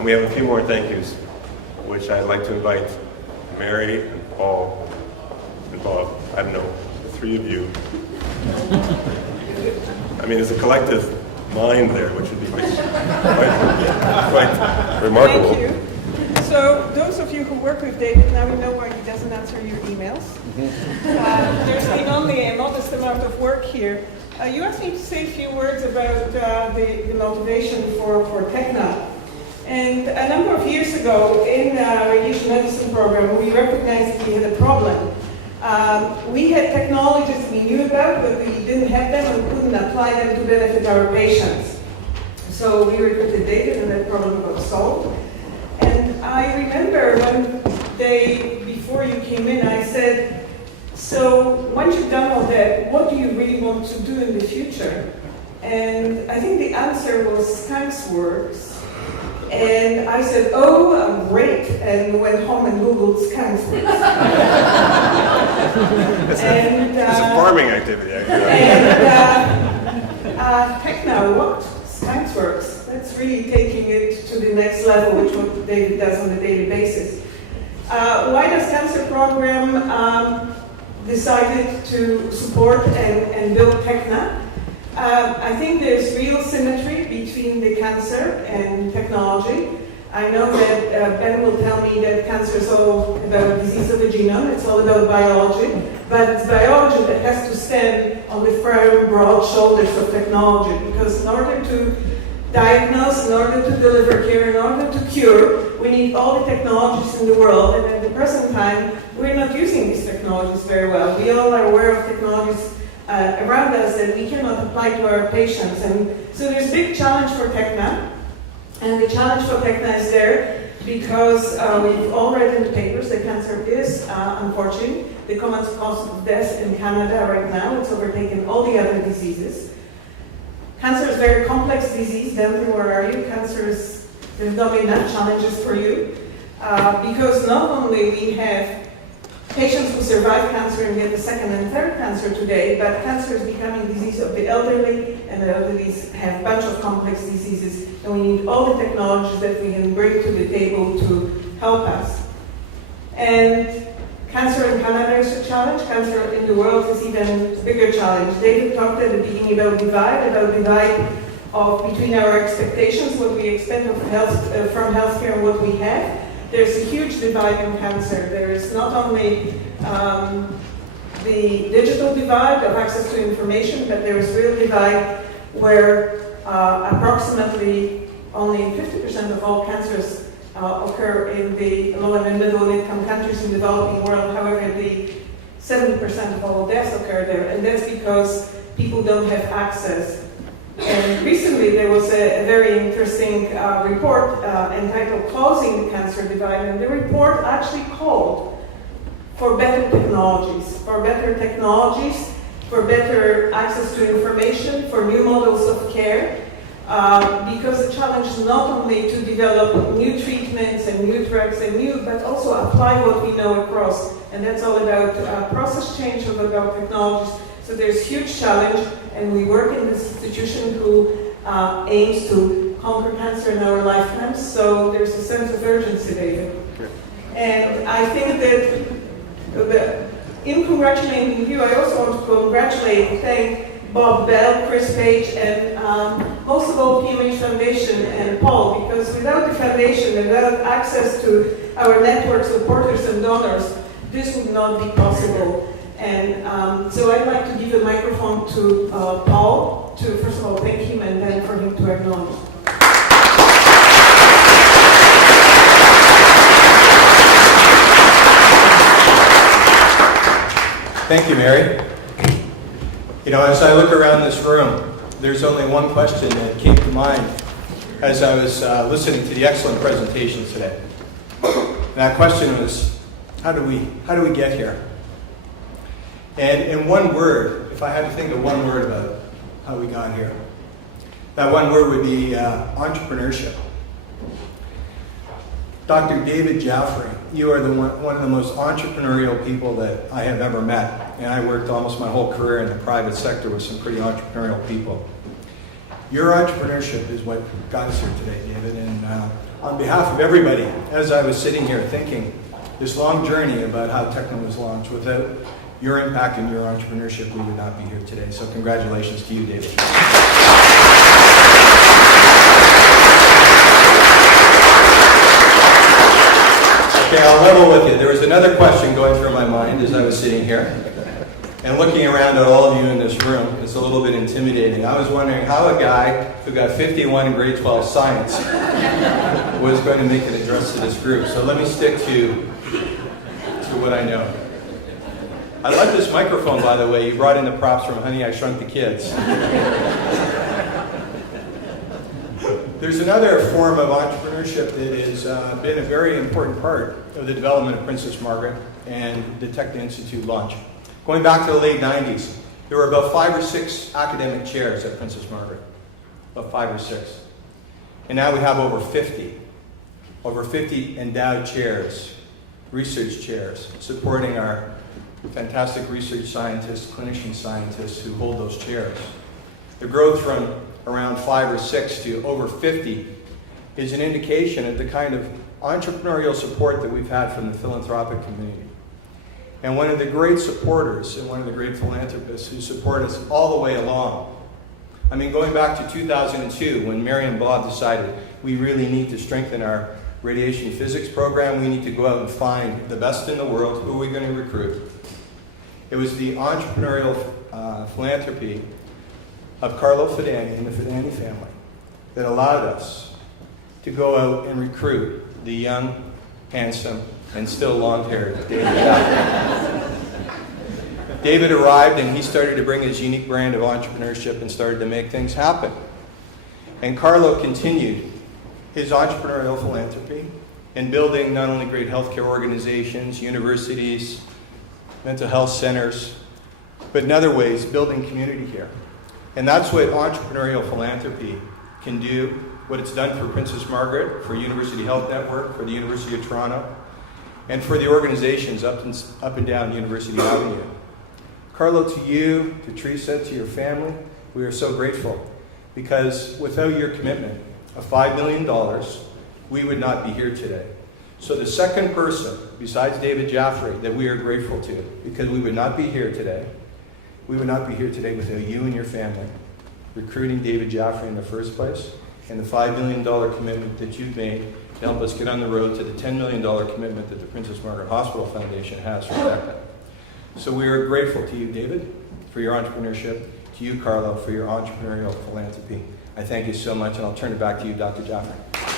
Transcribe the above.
And we have a few more thank yous, which I'd like to invite Mary and Paul and Bob, I don't know, the three of you. I mean, there's a collective mind there, which would be quite remarkable. Thank you. So those of you who work with David, now you know why he doesn't answer your emails. There's been only a modest amount of work here. You asked me to say a few words about the motivation for TechNet. And a number of years ago, in our radiation medicine program, we recognized that we had a problem. We had technologies we knew about, but we didn't have them and couldn't apply them to benefit our patients. So we recruited David, and that problem got solved. And I remember one day before you came in, I said, so once you've done all that, what do you really want to do in the future? And I think the answer was SkanksWorks. And I said, oh, great, and went home and Googled SkanksWorks. It's a farming activity. TechNet, what? SkanksWorks. That's really taking it to the next level, which what David does on a daily basis. Why does Cancer Program decided to support and build TechNet? I think there's real symmetry between the cancer and technology. I know that Ben will tell me that cancer is all about disease of the genome, it's all about biology, but it's biology that has to stand on the firm, broad shoulders of technology, because in order to diagnose, in order to deliver care, in order to cure, we need all the technologies in the world, and at the present time, we're not using these technologies very well. We all are aware of technologies around us that we cannot apply to our patients. And so there's a big challenge for TechNet. And the challenge for TechNet is there because we've all read in the papers that cancer is, unfortunately, the common cause of death in Canada right now. It's overtaken all the other diseases. Cancer is a very complex disease. Denver, where are you? There's not enough challenges for you. Because not only we have patients who survive cancer and get the second and third cancer today, but cancer is becoming a disease of the elderly, and the elderly have a bunch of complex diseases, and we need all the technologies that we can bring to the table to help us. And cancer in Canada is a challenge. Cancer in the world is even a bigger challenge. David talked at the beginning about divide between our expectations, what we expect of from healthcare and what we have. There's a huge divide in cancer. There is not only the digital divide of access to information, but there is real divide where approximately only 50% of all cancers occur in the low and middle income countries in the developing world. However, the 70% of all deaths occur there, and that's because people don't have access. And recently there was a very interesting report entitled Closing the Cancer Divide, and the report actually called for better technologies, for better access to information, for new models of care, because the challenge is not only to develop new treatments and new drugs but also apply what we know across, and that's all about process change, all about technologies. So there's huge challenge, and we work in this institution who aims to conquer cancer in our lifetimes, so there's a sense of urgency, David. And I think that in congratulating you, I also want to congratulate and thank Bob Bell, Chris Page, and most of all PMH Foundation and Paul, because without the foundation and without access to our network supporters and donors, this would not be possible. And so I'd like to give the microphone to Paul to first of all thank him and then for him to acknowledge. Thank you, Mary. You know, as I look around this room, there's only one question that came to mind as I was listening to the excellent presentations today. And that question was, how do we get here? And in one word, if I had to think of one word about how we got here, that one word would be entrepreneurship. Dr. David Jaffrey, you are one of the most entrepreneurial people that I have ever met. And I worked almost my whole career in the private sector with some pretty entrepreneurial people. Your entrepreneurship is what got us here today, David. And on behalf of everybody, as I was sitting here thinking this long journey about how Techno was launched, without your impact and your entrepreneurship, we would not be here today. So congratulations to you, David. Okay, I'll level with you. There was another question going through my mind as I was sitting here. And looking around at all of you in this room, it's a little bit intimidating. I was wondering how a guy who got 51 in grade 12 science was going to make an address to this group. So let me stick to what I know. I like this microphone, by the way. You brought in the props from Honey, I Shrunk the Kids. There's another form of entrepreneurship that has been a very important part of the development of Princess Margaret and the Techno Institute launch. Going back to the late 90s, there were about 5 or 6 academic chairs at Princess Margaret. About 5 or 6. And now we have over 50. Over 50 endowed chairs, research chairs, supporting our fantastic research scientists, clinician scientists who hold those chairs. The growth from around 5 or 6 to over 50 is an indication of the kind of entrepreneurial support that we've had from the philanthropic community. And one of the great supporters and one of the great philanthropists who support us all the way along. I mean, going back to 2002, when Mary and Bob decided we really need to strengthen our radiation physics program, we need to go out and find the best in the world. Who are we going to recruit? It was the entrepreneurial philanthropy of Carlo Fidani and the Fidani family that allowed us to go out and recruit the young, handsome, and still long-haired David Jaffray. David arrived and he started to bring his unique brand of entrepreneurship and started to make things happen. And Carlo continued his entrepreneurial philanthropy in building not only great healthcare organizations, universities, mental health centers, but in other ways, building community here. And that's what entrepreneurial philanthropy can do, what it's done for Princess Margaret, for University Health Network, for the University of Toronto, and for the organizations up and down University Avenue. Carlo, to you, to Teresa, to your family, we are so grateful because without your commitment of $5 million, we would not be here today. So the second person, besides David Jaffray, that we are grateful to, because we would not be here today, without you and your family recruiting David Jaffray in the first place, and the $5 million commitment that you've made to help us get on the road to the $10 million commitment that the Princess Margaret Hospital Foundation has for Techno. So we are grateful to you, David, for your entrepreneurship, to you, Carlo, for your entrepreneurial philanthropy. I thank you so much, and I'll turn it back to you, Dr. Jaffray.